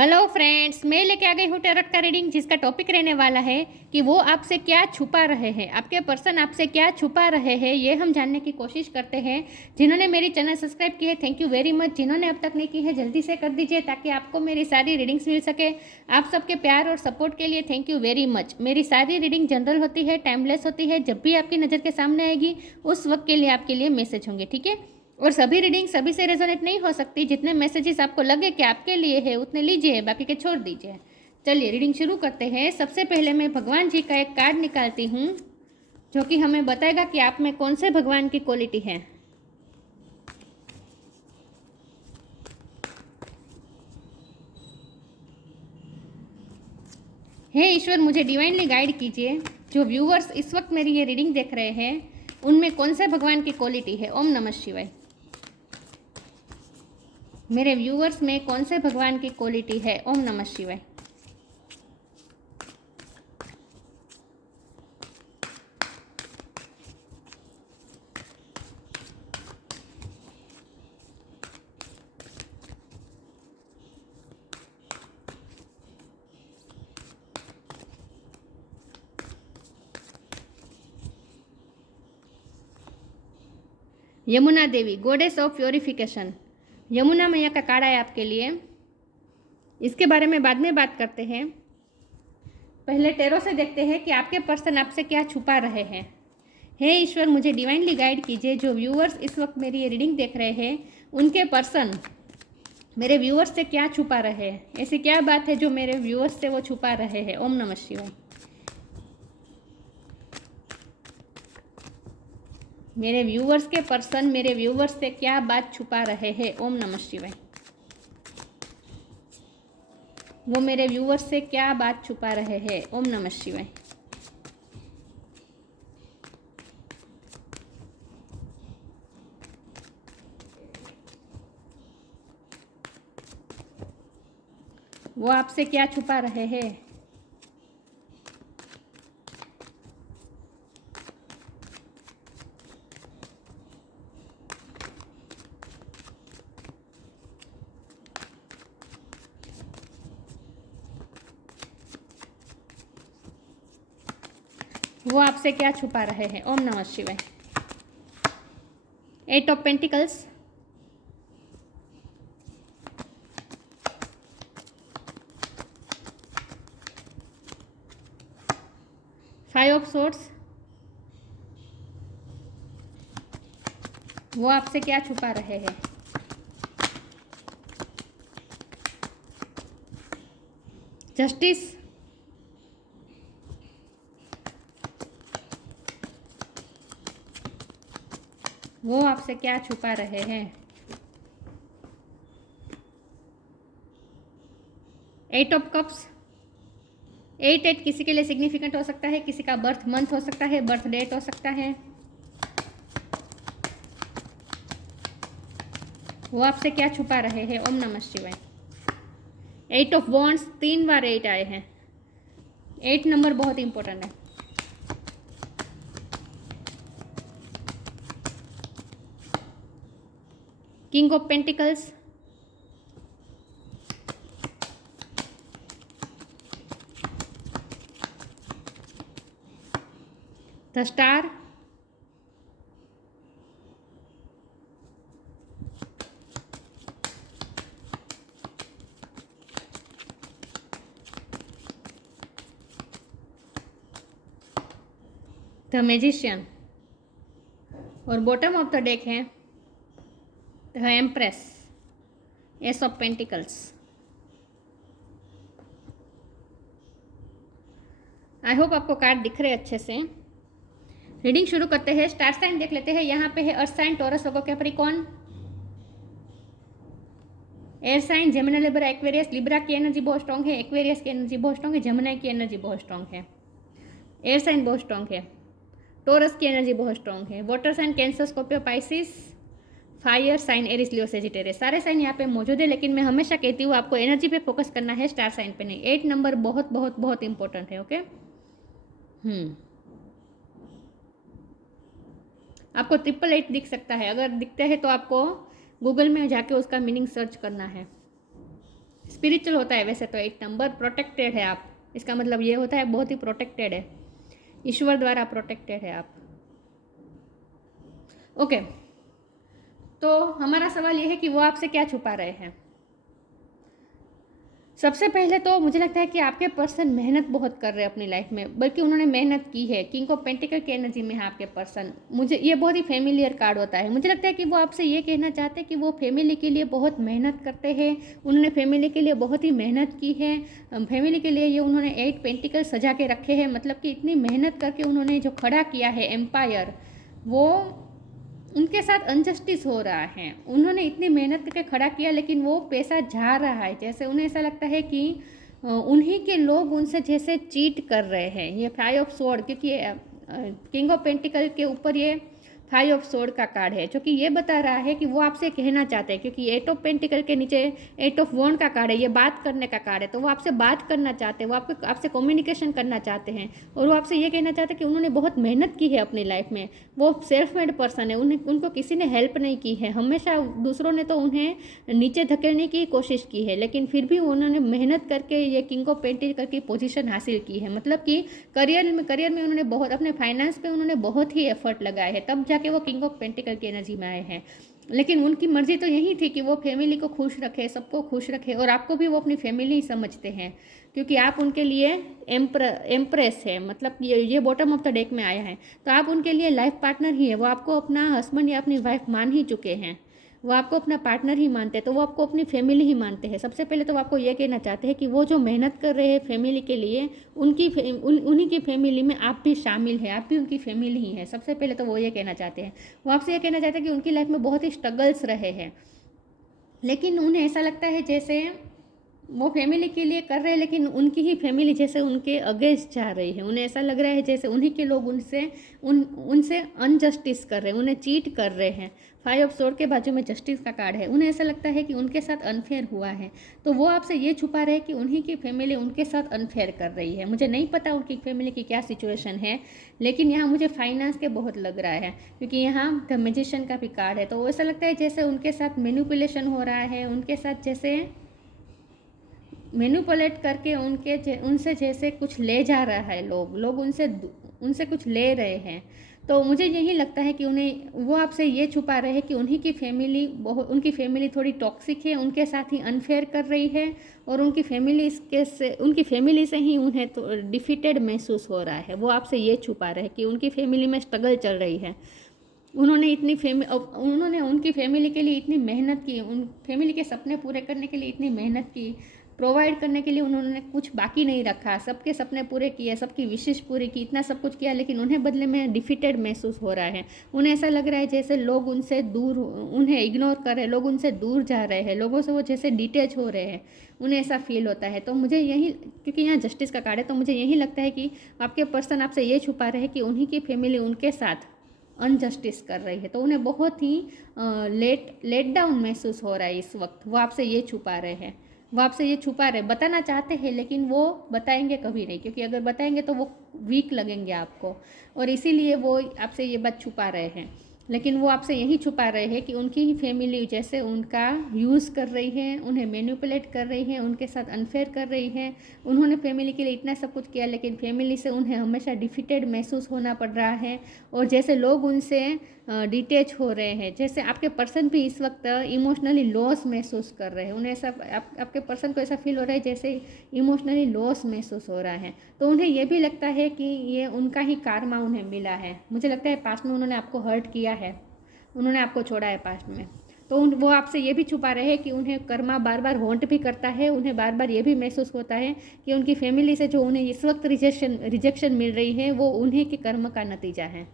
Hello friends, मैं लेके आ गई हूँ टैरोट का रीडिंग जिसका टॉपिक रहने वाला है कि वो आपसे क्या छुपा रहे हैं। आपके पर्सन आपसे क्या छुपा रहे हैं ये हम जानने की कोशिश करते हैं। जिन्होंने मेरी चैनल सब्सक्राइब की है थैंक यू वेरी मच। जिन्होंने अब तक नहीं की है जल्दी से कर दीजिए ताकि आपको मेरी सारी रीडिंग्स मिल सके। आप सबके प्यार और सपोर्ट के लिए थैंक यू वेरी मच। मेरी सारी रीडिंग जनरल होती है, टाइमलेस होती है। जब भी आपकी नज़र के सामने आएगी उस वक्त के लिए आपके लिए मैसेज होंगे, ठीक है। और सभी रीडिंग सभी से रेजोनेट नहीं हो सकती। जितने मैसेजेस आपको लगे कि आपके लिए है उतने लीजिए, बाकी के छोड़ दीजिए। चलिए रीडिंग शुरू करते हैं। सबसे पहले मैं भगवान जी का एक कार्ड निकालती हूँ जो कि हमें बताएगा कि आप में कौन से भगवान की क्वालिटी है। हे ईश्वर, मुझे डिवाइनली गाइड कीजिए। जो व्यूअर्स इस वक्त मेरी ये रीडिंग देख रहे हैं उनमें कौन से भगवान की क्वालिटी है। ओम नमः शिवाय। मेरे व्यूअर्स में कौन से भगवान की क्वालिटी है। ओम नमः शिवाय। यमुना देवी, गॉडेस ऑफ प्योरिफिकेशन। यमुना मैया का कार्ड है आपके लिए। इसके बारे में बाद में बात करते हैं। पहले टैरो से देखते हैं कि आपके पर्सन आपसे क्या छुपा रहे हैं। हे ईश्वर, मुझे डिवाइनली गाइड कीजिए। जो व्यूअर्स इस वक्त मेरी ये रीडिंग देख रहे हैं उनके पर्सन मेरे व्यूअर्स से क्या छुपा रहे हैं। ऐसी क्या बात है जो मेरे व्यूअर्स से वो छुपा रहे हैं। ओम नमः शिवाय। मेरे व्यूअर्स के पर्सन मेरे व्यूअर्स से क्या बात छुपा रहे हैं। ओम नमः शिवाय। वो मेरे व्यूअर्स से क्या बात छुपा रहे हैं। ओम नमः शिवाय। वो आपसे क्या छुपा रहे हैं। वो आपसे क्या छुपा रहे हैं। ओम नमः शिवाय। 8 ऑफ पेंटिकल्स, 5 ऑफ सोर्ड्स। वो आपसे क्या छुपा रहे हैं। जस्टिस, वो आपसे क्या छुपा रहे हैं। 8 ऑफ कप्स। 8 किसी के लिए सिग्निफिकेंट हो सकता है, किसी का बर्थ मंथ हो सकता है, बर्थ डेट हो सकता है। वो आपसे क्या छुपा रहे हैं। ओम नमः शिवाय। 8 ऑफ वॉन्ड्स, 3 बार 8 आए हैं। 8 नंबर बहुत इंपॉर्टेंट है। King of pentacles, the star, the magician और बॉटम ऑफ द डेक है the empress, S of pentacles. I hope आपको कार्ड दिख रहे अच्छे से। रीडिंग शुरू करते हैं। स्टार साइन देख लेते हैं। यहाँ पे है earth sign, Taurus, Virgo, Capricorn. Air sign Gemini, Libra, Aquarius. Libra की एनर्जी बहुत स्ट्रॉन्ग है, एक्वेरियस की एनर्जी बहुत स्ट्रॉन्ग है, जेमिनी की एनर्जी बहुत स्ट्रॉन्ग है, एयर साइन बहुत स्ट्रॉन्ग है, टॉरस की एनर्जी बहुत स्ट्रॉन्ग है, water sign Cancer, Scorpio, Pisces, fire sign Aries, Leo, Sagittarius. सारे साइन यहाँ पे मौजूद है, लेकिन मैं हमेशा कहती हूँ आपको एनर्जी पे फोकस करना है, स्टार साइन पे नहीं। 8 नंबर बहुत बहुत बहुत इंपॉर्टेंट है। ओके, आपको 888 दिख सकता है। अगर दिखते हैं तो आपको गूगल में जाके उसका मीनिंग सर्च करना है। स्पिरिचुअल होता है वैसे तो 8 नंबर, प्रोटेक्टेड है आप, इसका मतलब ये होता है बहुत ही प्रोटेक्टेड है, ईश्वर द्वारा प्रोटेक्टेड है आप। ओके, तो हमारा सवाल ये है कि वो आपसे क्या छुपा रहे हैं। सबसे पहले तो मुझे लगता है कि आपके पर्सन मेहनत बहुत कर रहे हैं अपनी लाइफ में, बल्कि उन्होंने मेहनत की है। किंग ऑफ पेंटिकल की एनर्जी में है आपके पर्सन। मुझे ये बहुत ही फेमिलियर कार्ड होता है। मुझे लगता है कि वो आपसे ये कहना चाहते हैं कि वो फैमिली के लिए बहुत मेहनत करते हैं। उन्होंने फैमिली के लिए बहुत ही मेहनत की है। फैमिली के लिए ये उन्होंने 8 पेंटिकल सजा के रखे हैं। मतलब कि इतनी मेहनत करके उन्होंने जो खड़ा किया है एम्पायर, वो उनके साथ अनजस्टिस हो रहा है। उन्होंने इतनी मेहनत करके खड़ा किया लेकिन वो पैसा जा रहा है। जैसे उन्हें ऐसा लगता है कि उन्हीं के लोग उनसे जैसे चीट कर रहे हैं। ये 5 ऑफ स्वॉर्ड, क्योंकि किंग ऑफ पेंटिकल के ऊपर ये 5 ऑफ स्वॉर्ड का कार्ड है, जो कि ये बता रहा है कि वो आपसे कहना चाहते हैं, क्योंकि 8 ऑफ पेंटिकल के नीचे 8 ऑफ वॉन्ड का कार्ड है, ये बात करने का कार्ड है। तो वो आपसे बात करना चाहते हैं, वो आपसे कम्युनिकेशन करना चाहते हैं, और वो आपसे ये कहना चाहते हैं कि उन्होंने बहुत मेहनत की है अपनी लाइफ में। वो सेल्फ मेड पर्सन है, उनको किसी ने हेल्प नहीं की है। हमेशा दूसरों ने तो उन्हें नीचे धकेलने की कोशिश की है, लेकिन फिर भी उन्होंने मेहनत करके ये किंग ऑफ पेंटिकल की पोजीशन हासिल की है। मतलब कि करियर में उन्होंने बहुत, अपने फाइनेंस पे उन्होंने बहुत ही एफर्ट लगाए है, तब जाके वो किंग ऑफ पेंटिकल की एनर्जी में आए हैं। लेकिन उनकी मर्जी तो यही थी कि वो फैमिली को खुश रखे, सबको खुश रखे, और आपको भी वो अपनी फैमिली ही समझते हैं, क्योंकि आप उनके लिए एम्प्रेस है। मतलब ये बॉटम ऑफ द डेक में आया है, तो आप उनके लिए लाइफ पार्टनर ही है। वो आपको अपना हस्बैंड या अपनी वाइफ मान ही चुके हैं, वो आपको अपना पार्टनर ही मानते हैं, तो वो आपको अपनी फैमिली ही मानते हैं। सबसे पहले तो वो आपको ये कहना चाहते हैं कि वो जो मेहनत कर रहे हैं फैमिली के लिए, उन्हीं की फैमिली में आप भी शामिल हैं, आप भी उनकी फैमिली ही है। सबसे पहले तो वो ये कहना चाहते हैं। वो आपसे ये कहना चाहते हैं कि उनकी लाइफ में बहुत ही स्ट्रगल्स रहे हैं, लेकिन उन्हें ऐसा लगता है जैसे वो फैमिली के लिए कर रहे हैं, लेकिन उनकी ही फैमिली जैसे उनके अगेंस्ट जा रही है। उन्हें ऐसा लग रहा है जैसे उन्हीं के लोग उनसे अनजस्टिस कर रहे हैं, उन्हें चीट कर रहे हैं। 5 ऑफ स्वॉर्ड के बाजू में जस्टिस का कार्ड है। उन्हें ऐसा लगता है कि उनके साथ अनफेयर हुआ है, तो वो आपसे ये छुपा रहे हैं कि उन्हीं की फैमिली उनके साथ अनफेयर कर रही है। मुझे नहीं पता उनकी फैमिली की क्या सिचुएशन है, लेकिन यहाँ मुझे फाइनेंस के बहुत लग रहा है, क्योंकि यहाँ द मैजिशियन का भी कार्ड है। तो ऐसा लगता है जैसे उनके साथ मैनिपुलेशन हो रहा है, उनके साथ जैसे मैनिपुलेट करके उनसे जैसे कुछ ले जा रहा है, लोग उनसे कुछ ले रहे हैं। तो मुझे यही लगता है कि वो आपसे ये छुपा रहे हैं कि उनकी फैमिली थोड़ी टॉक्सिक है, उनके साथ ही अनफेयर कर रही है, और उनकी फैमिली से ही उन्हें तो डिफीटेड महसूस हो रहा है। वो आपसे ये छुपा रहे हैं कि उनकी फैमिली में स्ट्रगल चल रही है। उन्होंने उनकी फैमिली के लिए इतनी मेहनत की, उन फैमिली के सपने पूरे करने के लिए इतनी मेहनत की, प्रोवाइड करने के लिए उन्होंने कुछ बाकी नहीं रखा, सबके सपने पूरे किए, सबकी विशेष पूरी की, इतना सब कुछ किया, लेकिन उन्हें बदले में डिफीटेड महसूस हो रहा है। उन्हें ऐसा लग रहा है जैसे लोग उन्हें इग्नोर कर रहे हैं, लोग उनसे दूर जा रहे हैं, लोगों से वो जैसे डिटेच हो रहे हैं। उन्हें ऐसा फील होता है। तो मुझे यही, क्योंकि यहाँ जस्टिस का कार्ड है, तो मुझे यही लगता है कि आपके पर्सन आपसे ये छुपा रहे हैं कि उन्हीं की फैमिली उनके साथ अनजस्टिस कर रही है। तो उन्हें बहुत ही लेट डाउन महसूस हो रहा है इस वक्त। वो आपसे ये छुपा रहे हैं, बताना चाहते हैं, लेकिन वो बताएंगे कभी नहीं, क्योंकि अगर बताएंगे तो वो वीक लगेंगे आपको, और इसीलिए वो आपसे ये बात छुपा रहे हैं। लेकिन वो आपसे यही छुपा रहे हैं कि उनकी ही फैमिली जैसे उनका यूज़ कर रही है, उन्हें मैनिपुलेट कर रही है, उनके साथ अनफेयर कर रही है। उन्होंने फैमिली के लिए इतना सब कुछ किया, लेकिन फैमिली से उन्हें हमेशा डिफीटेड महसूस होना पड़ रहा है, और जैसे लोग उनसे डिटेच हो रहे हैं। जैसे आपके पर्सन भी इस वक्त इमोशनली लॉस महसूस कर रहे हैं। उन्हें ऐसा आपके पर्सन को ऐसा फील हो रहा है जैसे इमोशनली लॉस महसूस हो रहा है। तो उन्हें ये भी लगता है कि ये उनका ही कार्मा उन्हें मिला है। मुझे लगता है पास्ट में उन्होंने आपको हर्ट किया है, उन्होंने आपको छोड़ा है पास्ट में। तो वो आपसे ये भी छुपा रहे हैं कि उन्हें कर्मा बार बार हॉन्ट भी करता है। उन्हें बार बार ये भी महसूस होता है कि उनकी फैमिली से जो उन्हें इस वक्त रिजेक्शन मिल रही है, वो उन्हीं के कर्म का नतीजा है।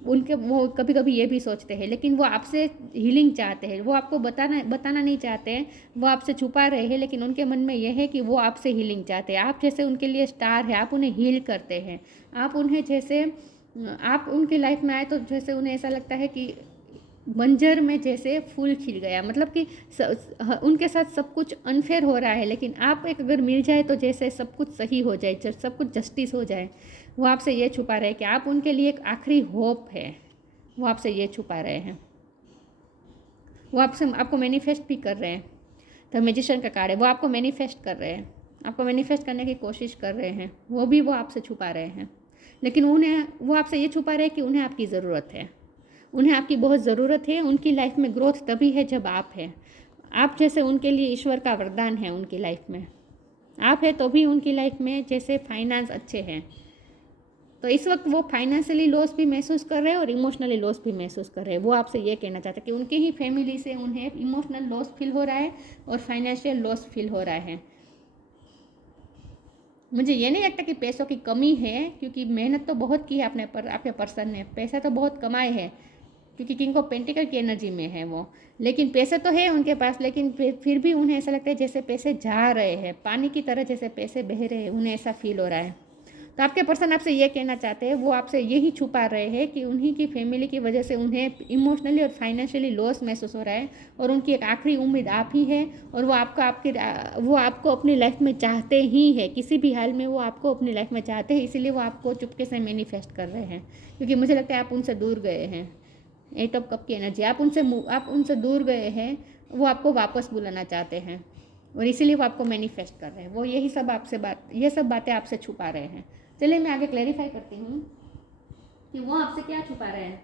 वो कभी कभी ये भी सोचते हैं, लेकिन वो आपसे हीलिंग चाहते हैं। वो आपको बताना नहीं चाहते हैं, वो आपसे छुपा रहे हैं, लेकिन उनके मन में यह है कि वो आपसे हीलिंग चाहते हैं। आप जैसे उनके लिए स्टार है, आप उन्हें हील करते हैं। आप उनकी लाइफ में आए तो जैसे उन्हें ऐसा लगता है कि मंजर में जैसे फूल खिल गया। मतलब कि उनके साथ सब कुछ अनफेयर हो रहा है, लेकिन आप अगर मिल जाए तो जैसे सब कुछ सही हो जाए, सब कुछ जस्टिस हो जाए। वो आपसे ये छुपा रहे हैं कि आप उनके लिए एक आखिरी होप है। वो आपसे ये छुपा रहे हैं, वो आपको मैनिफेस्ट भी कर रहे हैं। द मैजिशियन का कार्ड है, वो आपको मैनिफेस्ट कर रहे हैं, आपको मैनिफेस्ट करने की कोशिश कर रहे हैं, वो भी वो आपसे छुपा रहे हैं, लेकिन वो आपसे ये छुपा रहे हैं कि उन्हें आपकी ज़रूरत है, उन्हें आपकी बहुत ज़रूरत है। उनकी लाइफ में ग्रोथ तभी है जब आप हैं, आप जैसे उनके लिए ईश्वर का वरदान है उनकी लाइफ में, आप है तो भी उनकी लाइफ में जैसे फाइनेंस अच्छे हैं। तो इस वक्त वो फाइनेंशियली लॉस भी महसूस कर रहे हैं और इमोशनली लॉस भी महसूस कर रहे हैं। वो आपसे ये कहना चाहते हैं कि उनके ही फैमिली से उन्हें इमोशनल लॉस फील हो रहा है और फाइनेंशियल लॉस फील हो रहा है। मुझे ये नहीं लगता कि पैसों की कमी है, क्योंकि मेहनत तो बहुत की है आपके पर्सन ने, पैसा तो बहुत कमाए हैं, क्योंकि किंग ऑफ पेंटिकल की एनर्जी में है वो। लेकिन पैसे तो है उनके पास, लेकिन फिर भी उन्हें ऐसा लगता है जैसे पैसे जा रहे हैं, पानी की तरह जैसे पैसे बह रहे हैं, उन्हें ऐसा फील हो रहा है। तो आपके पर्सन आपसे ये कहना चाहते हैं, वो आपसे यही छुपा रहे हैं कि उन्हीं की फैमिली की वजह से उन्हें इमोशनली और फाइनेंशियली लॉस महसूस हो रहा है, और उनकी एक आखिरी उम्मीद आप ही है, और वो आपको अपनी लाइफ में चाहते ही है, किसी भी हाल में वो आपको अपनी लाइफ में चाहते हैं, इसीलिए वो आपको चुपके से मैनिफेस्ट कर रहे हैं, क्योंकि मुझे लगता है आप उनसे दूर गए हैं। 8 ऑफ कप की एनर्जी, आप उनसे दूर गए हैं, वो आपको वापस बुलाना चाहते हैं, और इसीलिए वो आपको मैनिफेस्ट कर रहे हैं। वो ये सब बातें आपसे छुपा रहे हैं। चलिए मैं आगे क्लैरिफाई करती हूँ कि वो आपसे क्या छुपा रहे हैं।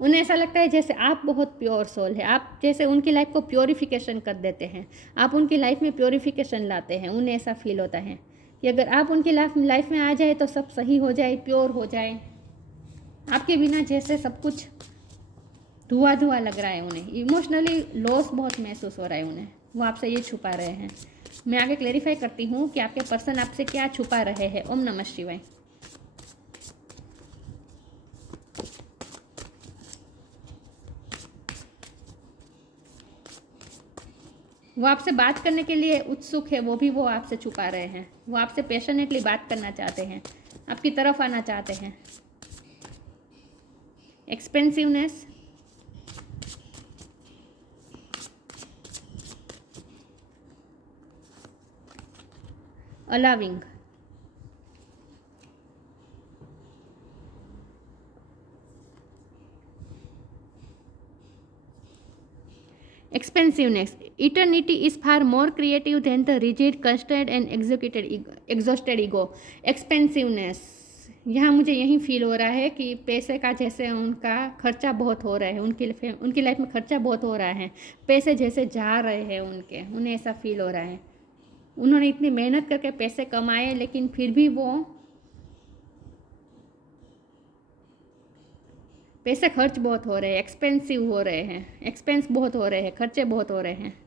उन्हें ऐसा लगता है जैसे आप बहुत प्योर सोल है, आप जैसे उनकी लाइफ को प्योरिफिकेशन कर देते हैं, आप उनकी लाइफ में प्योरिफिकेशन लाते हैं। उन्हें ऐसा फील होता है कि अगर आप उनकी लाइफ में आ जाए तो सब सही हो जाए, प्योर हो जाए। आपके बिना जैसे सब कुछ धुआं धुआं लग रहा है, उन्हें इमोशनली लॉस बहुत महसूस हो रहा है उन्हें, वो आपसे ये छुपा रहे हैं। मैं आगे क्लैरिफाई करती हूँ कि आपके पर्सन आपसे क्या छुपा रहे हैं। ओम नमः शिवाय। वो आपसे बात करने के लिए उत्सुक है, वो आपसे छुपा रहे हैं। वो आपसे पैशनेटली बात करना चाहते हैं, आपकी तरफ आना चाहते हैं। एक्सपेंसिवनेस, allowing, expansiveness. Eternity is far more creative than the rigid, constrained and exhausted ego. Expansiveness, यहाँ मुझे यही फील हो रहा है कि पैसे का जैसे उनका खर्चा बहुत हो रहा है, उनकी लाइफ में खर्चा बहुत हो रहा है, पैसे जैसे जा रहे हैं उन्हें ऐसा फील हो रहा है। उन्होंने इतनी मेहनत करके पैसे कमाए, लेकिन फिर भी वो पैसे खर्च बहुत हो रहे हैं, एक्सपेंसिव हो रहे हैं, एक्सपेंस बहुत हो रहे हैं, खर्चे बहुत हो रहे हैं।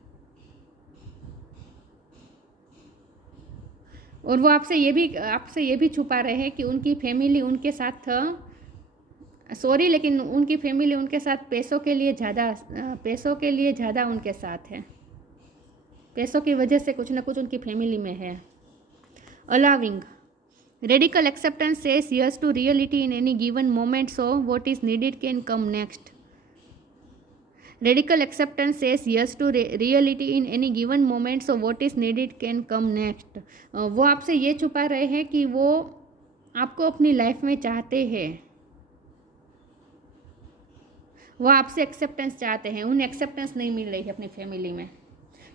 और वो आपसे ये भी छुपा रहे हैं कि उनकी फैमिली उनके साथ लेकिन उनकी फैमिली उनके साथ पैसों के लिए ज़्यादा उनके साथ है। पैसों की वजह से कुछ ना कुछ उनकी फैमिली में है। Allowing, radical acceptance says yes to reality in any given moment, so what is needed can come next. Radical acceptance says yes to reality in any given moment, so what is needed can come next. वो आपसे ये छुपा रहे हैं कि वो आपको अपनी लाइफ में चाहते हैं, वो आपसे एक्सेप्टेंस चाहते हैं, उन्हें एक्सेप्टेंस नहीं मिल रही है अपनी फैमिली में।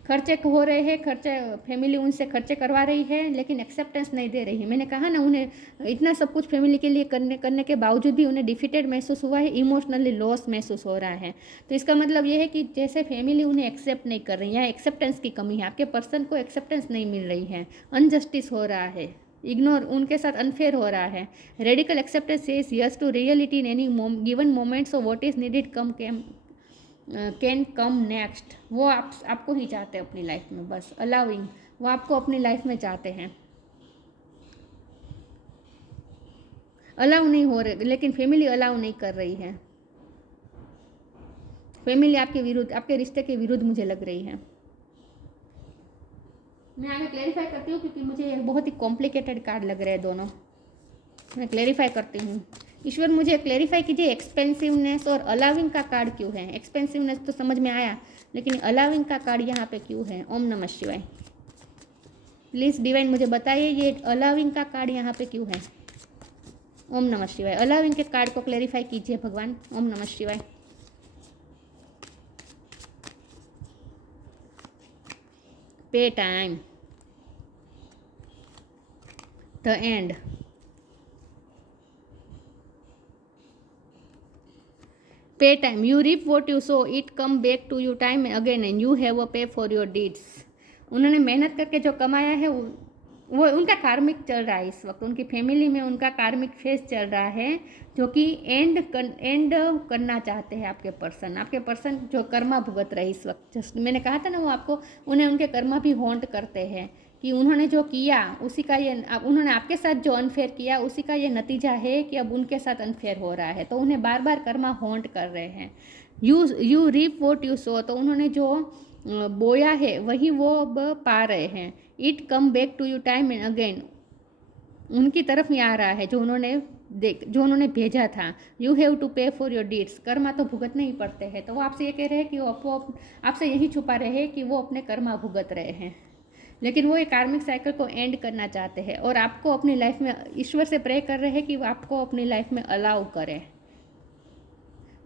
खर्चे हो रहे हैं, फैमिली उनसे खर्चे करवा रही है, लेकिन एक्सेप्टेंस नहीं दे रही है। मैंने कहा ना, उन्हें इतना सब कुछ फैमिली के लिए करने के बावजूद भी उन्हें डिफीटेड महसूस हुआ है, इमोशनली लॉस महसूस हो रहा है। तो इसका मतलब ये है कि जैसे फैमिली उन्हें एक्सेप्ट नहीं कर रही है, एक्सेप्टेंस की कमी है, आपके पर्सन को एक्सेप्टेंस नहीं मिल रही है, अनजस्टिस हो रहा है, इग्नोर उनके साथ अनफेयर हो रहा है। Radical acceptance says yes to reality in any given moment, so what is needed can come next. वो आपको ही चाहते हैं अपनी लाइफ में, बस अलाउइंग, वो आपको अपनी लाइफ में चाहते हैं। अलाउ नहीं हो रहे, लेकिन फैमिली अलाउ नहीं कर रही है। फैमिली आपके विरुद्ध, आपके रिश्ते के विरुद्ध मुझे लग रही है। मैं आगे क्लैरिफाई करती हूँ, क्योंकि मुझे बहुत ही कॉम्प्लिकेटेड कार्ड लग रहे हैं दोनों। मैं क्लैरिफाई करती हूँ। ईश्वर मुझे क्लैरिफाई कीजिए, एक्सपेंसिवनेस और अलाविंग का कार्ड क्यों है। एक्सपेंसिवनेस तो समझ में आया, लेकिन अलाविंग का कार्ड यहाँ पे क्यों है। ओम नमः शिवाय। प्लीज़ डिवाइन मुझे बताइए, ये अलाविंग का कार्ड यहाँ पे क्यों है। ओम नमः शिवाय। अलाविंग के कार्ड को क्लैरिफाई कीजिए भगवान। ओम नमः शिवाय। Pay time, the end, pay time, you reap what you sow, it come back to you time again and you have a pay for your deeds. उन्होंने मेहनत करके जो कमाया है वो उनका कार्मिक चल रहा है इस वक्त, उनकी फैमिली में उनका कार्मिक फेज चल रहा है, जो कि एंड करना चाहते हैं आपके पर्सन जो कर्मा भुगत रहे इस वक्त। जस्ट मैंने कहा था ना, वो आपको उन्हें उनके कर्मा भी हॉन्ट करते हैं कि उन्होंने जो किया उसी का ये, उन्होंने आपके साथ जो अनफेयर किया उसी का ये नतीजा है कि अब उनके साथ अनफेयर हो रहा है, तो उन्हें बार बार कर्मा हॉन्ट कर रहे हैं। You reap what you sow, तो उन्होंने जो बोया है वही वो अब पा रहे हैं। It come back to you time and again, उनकी तरफ ही आ रहा है जो उन्होंने भेजा था। यू हैव टू पे फॉर योर डीड्स, कर्मा तो भुगतने ही पड़ते हैं। तो वो आपसे ये कह रहे हैं कि वो आपसे यही छुपा रहे हैं कि वो अपने कर्मा भुगत रहे हैं, लेकिन वो एक कार्मिक साइकिल को एंड करना चाहते हैं और आपको अपनी लाइफ में ईश्वर से प्रे कर रहे हैं कि वो आपको अपनी लाइफ में अलाउ करे।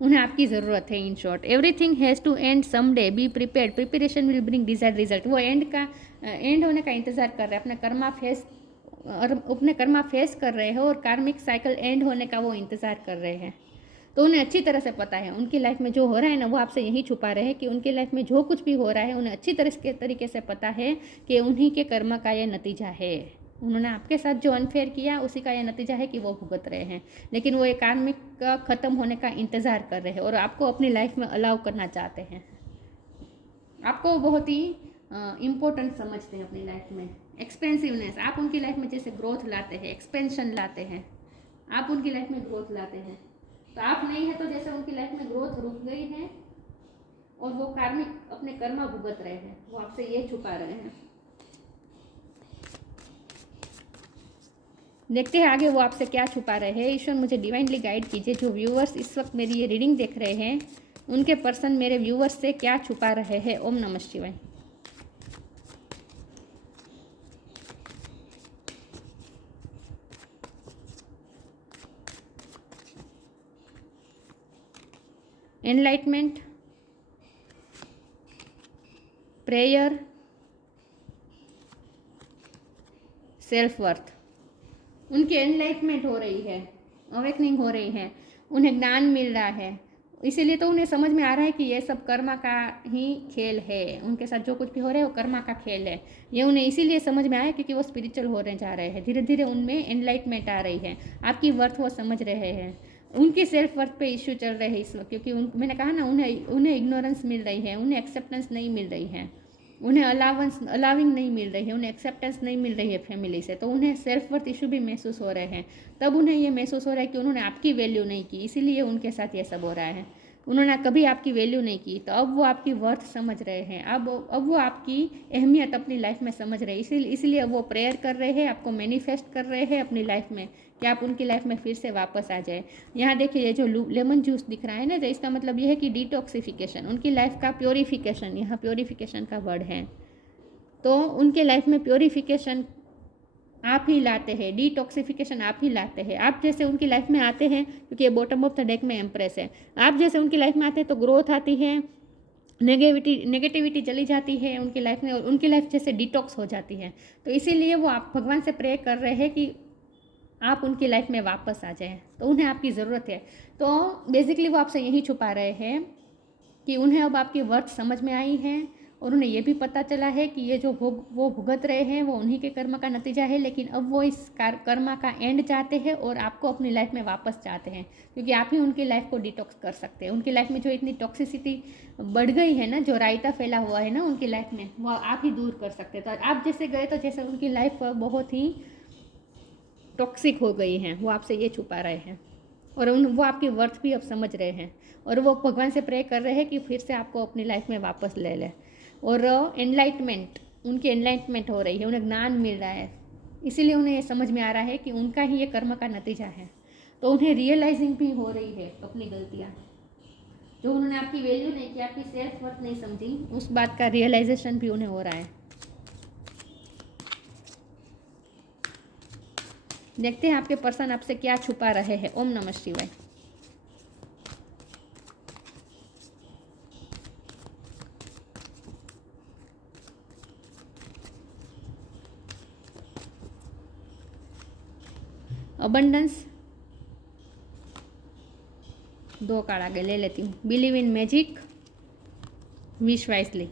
उन्हें आपकी ज़रूरत है। In short, everything has to end someday, be prepared, preparation will bring desired result. वो एंड होने का इंतज़ार कर रहे हैं, अपने कर्मा फेस कर रहे हैं और कार्मिक साइकिल एंड होने का वो इंतज़ार कर रहे हैं। तो उन्हें अच्छी तरह से पता है उनकी लाइफ में जो हो रहा है ना, वो आपसे यही छुपा रहे हैं कि उनकी लाइफ में जो कुछ भी हो रहा है उन्हें अच्छी तरीके से पता है कि उन्हीं के कर्म का यह नतीजा है। उन्होंने आपके साथ जो अनफेयर किया उसी का यह नतीजा है कि वो भुगत रहे हैं, लेकिन वो एक कार्मिक का ख़त्म होने का इंतज़ार कर रहे हैं और आपको अपनी लाइफ में अलाउ करना चाहते हैं। आपको बहुत ही इम्पोर्टेंट समझते हैं अपनी लाइफ में। एक्सपेंसिवनेस, आप उनकी लाइफ में जैसे ग्रोथ लाते हैं, एक्सपेंशन लाते हैं, आप उनकी लाइफ में ग्रोथ लाते हैं। तो आप नहीं है तो जैसे उनकी लाइफ में ग्रोथ रुक गई है और वो कार्मिक अपने कर्मा भुगत रहे हैं, वो आपसे ये छुपा रहे हैं। देखते हैं आगे वो आपसे क्या छुपा रहे हैं। ईश्वर मुझे डिवाइनली गाइड कीजिए। जो व्यूअर्स इस वक्त मेरी ये रीडिंग देख रहे हैं, उनके पर्सन मेरे व्यूअर्स से क्या छुपा रहे हैं। ओम नमः शिवाय। Enlightenment, prayer, self worth. उनकी एनलाइटमेंट हो रही है, अवेकनिंग हो रही है, उन्हें ज्ञान मिल रहा है, इसीलिए तो उन्हें समझ में आ रहा है कि ये सब कर्मा का ही खेल है। उनके साथ जो कुछ भी हो रहा है वो कर्मा का खेल है। ये उन्हें इसीलिए समझ में आया क्योंकि वो स्पिरिचुअल होने जा रहे हैं। धीरे धीरे उनमें एनलाइटमेंट आ रही है, आपकी वर्थ वो समझ रहे हैं। उनकी सेल्फ वर्थ पे इश्यू चल रहे हैं इस वक्त, क्योंकि मैंने कहा ना, उन्हें इग्नोरेंस मिल रही है, उन्हें एक्सेप्टेंस नहीं मिल रही है, उन्हें अलाविंग नहीं मिल रही है, उन्हें एक्सेप्टेंस नहीं मिल रही है फैमिली से। तो उन्हें सेल्फ वर्थ इशू भी महसूस हो रहे हैं। तब उन्हें ये महसूस हो रहा है कि उन्होंने आपकी वैल्यू नहीं की, इसीलिए उनके साथ ये सब हो रहा है। उन्होंने कभी आपकी वैल्यू नहीं की, तो अब वो आपकी वर्थ समझ रहे हैं। अब वो आपकी अहमियत अपनी लाइफ में समझ रहे हैं, इसलिए वो प्रेयर कर रहे हैं, आपको मैनिफेस्ट कर रहे हैं अपनी लाइफ में कि आप उनकी लाइफ में फिर से वापस आ जाए। यहाँ देखिए, ये जो लेमन जूस दिख रहा है ना, तो इसका मतलब ये है कि डिटॉक्सिफिकेशन, उनकी लाइफ का प्योरीफिकेशन, यहाँ प्योरीफिकेशन का वर्ड है। तो उनके लाइफ में प्योरीफिकेशन आप ही लाते हैं, डिटॉक्सिफिकेशन आप ही लाते हैं। आप जैसे उनकी लाइफ में आते हैं, क्योंकि ये बॉटम ऑफ द डेक में एम्प्रेस है, आप जैसे उनकी लाइफ में आते हैं तो ग्रोथ आती है, नेगेटिविटी चली जाती है उनकी लाइफ में, और उनकी लाइफ जैसे डिटॉक्स हो जाती है। तो इसीलिए वो आप भगवान से प्रे कर रहे हैं कि आप उनकी लाइफ में वापस आ जाएं। तो उन्हें आपकी ज़रूरत है। तो बेसिकली वो आपसे यही छुपा रहे हैं कि उन्हें अब आपकी वर्थ समझ में आई है और उन्हें यह भी पता चला है कि ये जो वो भुगत रहे हैं वो उन्हीं के कर्म का नतीजा है, लेकिन अब वो इस कर्म का एंड चाहते हैं और आपको अपनी लाइफ में वापस चाहते हैं, क्योंकि आप ही उनकी लाइफ को डिटॉक्स कर सकते हैं। उनकी लाइफ में जो इतनी टॉक्सिसिटी बढ़ गई है ना, जो रायता फैला हुआ है ना उनकी लाइफ में, वो आप ही दूर कर सकते हैं। तो आप जैसे गए तो जैसे उनकी लाइफ बहुत ही टॉक्सिक हो गई है, वो आपसे ये छुपा रहे हैं और वो आपकी वर्थ भी अब समझ रहे हैं और वो भगवान से प्रे कर रहे हैं कि फिर से आपको अपनी लाइफ में वापस ले ले। और एनलाइटमेंट, उनकी एनलाइटमेंट हो रही है, उन्हें ज्ञान मिल रहा है, इसीलिए उन्हें ये समझ में आ रहा है कि उनका ही ये कर्म का नतीजा है। तो उन्हें रियलाइजिंग भी हो रही है अपनी गलतियाँ, जो उन्होंने आपकी वैल्यू नहीं की, आपकी सेल्फ वर्थ नहीं समझी, उस बात का रियलाइजेशन भी उन्हें हो रहा है। देखते हैं आपके पर्सन आपसे क्या छुपा रहे हैं। ओम नमः शिवाय। अबंडेंस, 2 कार्ड आगे ले लेती हूँ। Believe in magic, wish wisely.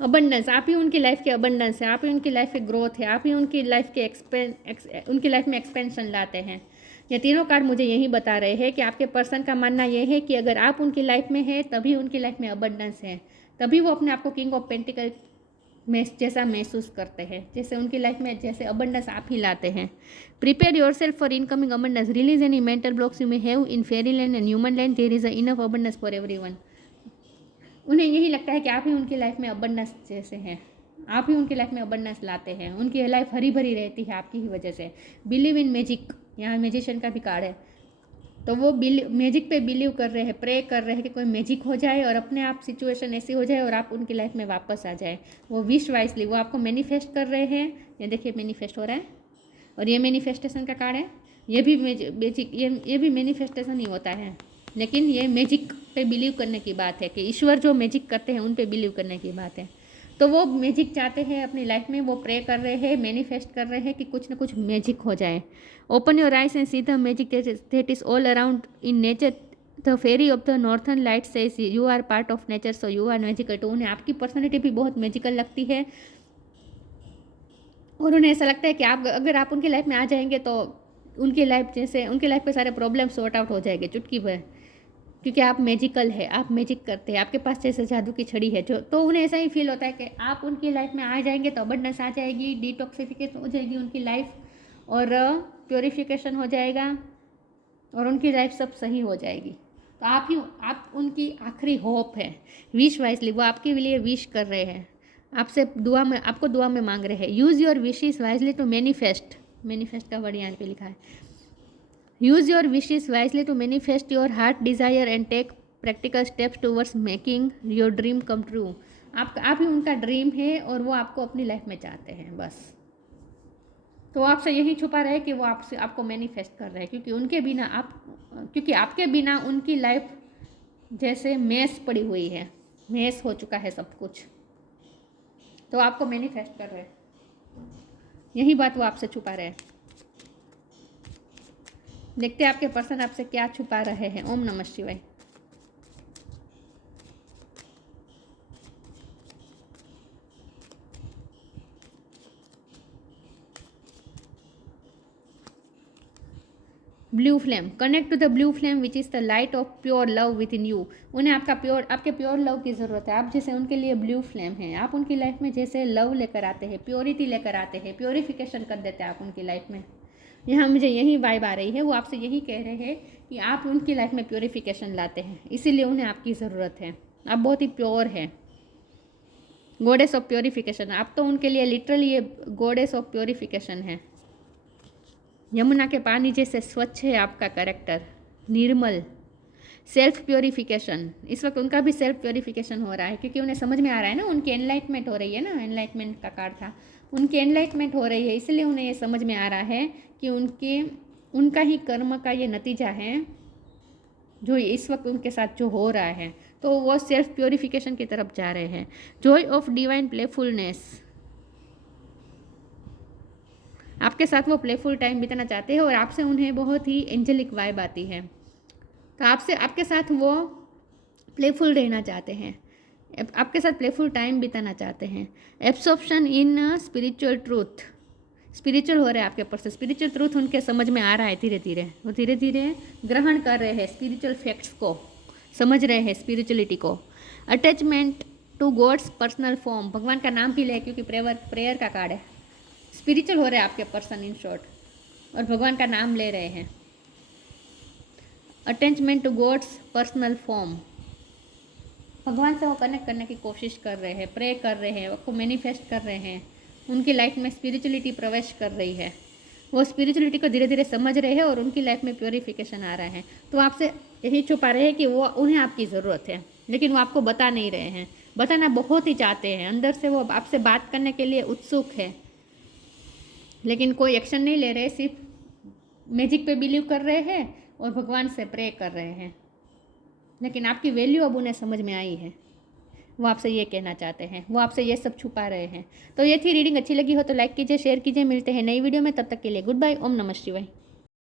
Abundance, आप ही उनकी लाइफ के अबंडेंस है, आप ही उनकी लाइफ के ग्रोथ है, आप ही उनकी लाइफ के उनकी लाइफ में एक्सपेंशन लाते हैं। ये तीनों कार्ड मुझे यही बता रहे हैं कि आपके पर्सन का मानना ये है कि अगर आप उनकी लाइफ में हैं तभी उनकी लाइफ में अबंडेंस है, तभी वो अपने आप को किंग ऑफ पेंटिकल में जैसा महसूस करते हैं, जैसे उनकी लाइफ में जैसे अबंडेंस आप ही लाते हैं। Prepare your self for incoming abundance, release any mental blocks you may have in fairy land and human land, there is enough abundance for everyone. उन्हें यही लगता है कि आप ही उनकी लाइफ में अबंडेंस जैसे हैं, आप ही उनकी लाइफ में अबंडेंस लाते हैं, उनकी लाइफ हरी भरी रहती है आपकी ही वजह से। बिलीव इन मैजिक, यहाँ मैजिशियन का भी कार्ड है, तो वो मैजिक पे बिलीव कर रहे हैं, प्रे कर रहे हैं कि कोई मैजिक हो जाए और अपने आप सिचुएशन ऐसी हो जाए और आप उनकी लाइफ में वापस आ जाए। वो विश वाइजली, वो आपको मैनिफेस्ट कर रहे हैं। ये देखिए मैनिफेस्ट हो रहा है, और ये मैनिफेस्टेशन का कार्ड है। ये भी मैजिक, ये भी मैनिफेस्टेशन ही होता है, लेकिन ये मैजिक पे बिलीव करने की बात है कि ईश्वर जो मैजिक करते हैं उन पे बिलीव करने की बात है। तो वो मैजिक चाहते हैं अपनी लाइफ में, वो प्रे कर रहे हैं, मैनिफेस्ट कर रहे हैं कि कुछ ना कुछ मैजिक हो जाए। Open your eyes and see the magic that is all around in nature, the fairy of the northern light says you are part of nature so you are magical. तो उन्हें आपकी पर्सनैलिटी भी बहुत magical लगती है, और उन्हें ऐसा लगता है कि आप अगर आप उनकी लाइफ में आ जाएंगे तो उनकी लाइफ जैसे उनकी लाइफ पे सारे प्रॉब्लम सॉर्ट आउट हो जाएंगे चुटकी भर, क्योंकि आप मैजिकल है, आप मैजिक करते हैं, आपके पास जैसे जादू की छड़ी है जो, तो उन्हें ऐसा ही फील होता है कि आप उनकी लाइफ में आ जाएंगे तो अबंडेंस आ जाएगी, डिटॉक्सिफिकेशन हो जाएगी उनकी लाइफ, और प्योरीफिकेशन हो जाएगा, और उनकी लाइफ सब सही हो जाएगी। तो आप उनकी आखिरी होप है। विश वाइजली, वो आपके लिए विश कर रहे हैं, आपसे दुआ में, आपको दुआ में मांग रहे हैं। Use your wishes wisely to manifest, manifest का वर्ड यहाँ पे लिखा है। Use your wishes wisely to manifest your heart desire and take practical steps towards making your dream come true. आप ही उनका ड्रीम है और वो आपको अपनी लाइफ में चाहते हैं बस। तो आपसे यही छुपा रहे कि वो आपसे आपको मैनिफेस्ट कर रहे हैं, क्योंकि आपके बिना उनकी लाइफ जैसे मैस पड़ी हुई है, मैस हो चुका है सब कुछ, तो आपको मैनिफेस्ट कर रहे हैं। यही बात वो आपसे छुपा रहे हैं। देखते हैं आपके पर्सन आपसे क्या छुपा रहे हैं। ओम नमः शिवाय। Blue flame, connect to the blue flame which is the light of pure love with in you. उन्हें आपके प्योर लव की ज़रूरत है। आप जैसे उनके लिए ब्लू फ्लेम हैं, आप उनकी लाइफ में जैसे लव लेकर आते हैं, प्योरिटी लेकर आते हैं, प्योरिफिकेशन कर देते हैं आप उनकी लाइफ में। यहाँ मुझे यही वाइब आ रही है, वो आपसे यही कह रहे हैं कि आप उनकी लाइफ में प्योरिफिकेशन लाते हैं, इसीलिए उन्हें आपकी ज़रूरत है। आप बहुत ही प्योर हैं, गॉडेस ऑफ प्योरिफिकेशन। आप तो उनके लिए लिटरली ये गॉडेस ऑफ प्योरिफिकेशन है। यमुना के पानी जैसे स्वच्छ है आपका कैरेक्टर, निर्मल, सेल्फ प्योरिफिकेशन। इस वक्त उनका भी सेल्फ प्योरिफिकेशन हो रहा है, क्योंकि उन्हें समझ में आ रहा है ना, उनकी एनलाइटमेंट हो रही है ना, एनलाइटमेंट का कार्ड था, उनकी एनलाइटमेंट हो रही है, इसलिए उन्हें ये समझ में आ रहा है कि उनका ही कर्म का ये नतीजा है जो इस वक्त उनके साथ जो हो रहा है। तो वो सेल्फ प्योरिफिकेशन की तरफ जा रहे हैं। जॉय ऑफ डिवाइन प्लेफुलनेस, आपके साथ वो प्लेफुल टाइम बिताना चाहते हैं, और आपसे उन्हें बहुत ही एंजेलिक वाइब आती है। तो आपके साथ वो प्लेफुल रहना चाहते हैं, आपके साथ प्लेफुल टाइम बिताना चाहते हैं। Absorption in spiritual truth, spiritual हो रहा है आपके पर्सन, स्पिरिचुअल ट्रूथ उनके समझ में आ रहा है धीरे धीरे, वो धीरे धीरे ग्रहण कर रहे हैं स्पिरिचुअल फैक्ट्स को, समझ रहे हैं स्पिरिचुअलिटी को। Attachment to God's personal form, भगवान का नाम भी ले क्योंकि प्रेयर का कार्ड है। स्पिरिचुअल हो रहे हैं आपके पर्सन इन शॉर्ट, और भगवान का नाम ले रहे हैं। Attachment to God's personal form, भगवान से वो कनेक्ट करने की कोशिश कर रहे हैं, प्रे कर रहे हैं, उसको मैनिफेस्ट कर रहे हैं। उनकी लाइफ में स्पिरिचुअलिटी प्रवेश कर रही है, वो स्पिरिचुअलिटी को धीरे धीरे समझ रहे हैं और उनकी लाइफ में प्योरिफिकेशन आ रहा है। तो आपसे यही छुपा रहे हैं कि वो उन्हें आपकी ज़रूरत है, लेकिन वो आपको बता नहीं रहे हैं। बताना बहुत ही चाहते हैं, अंदर से वो आपसे बात करने के लिए उत्सुक है, लेकिन कोई एक्शन नहीं ले रहे, सिर्फ मैजिक पे बिलीव कर रहे हैं और भगवान से प्रे कर रहे हैं। लेकिन आपकी वैल्यू अब उन्हें समझ में आई है, वो आपसे ये कहना चाहते हैं, वो आपसे ये सब छुपा रहे हैं। तो ये थी रीडिंग। अच्छी लगी हो तो लाइक कीजिए, शेयर कीजिए। मिलते हैं नई वीडियो में, तब तक के लिए गुड बाय। ओम नमः शिवाय।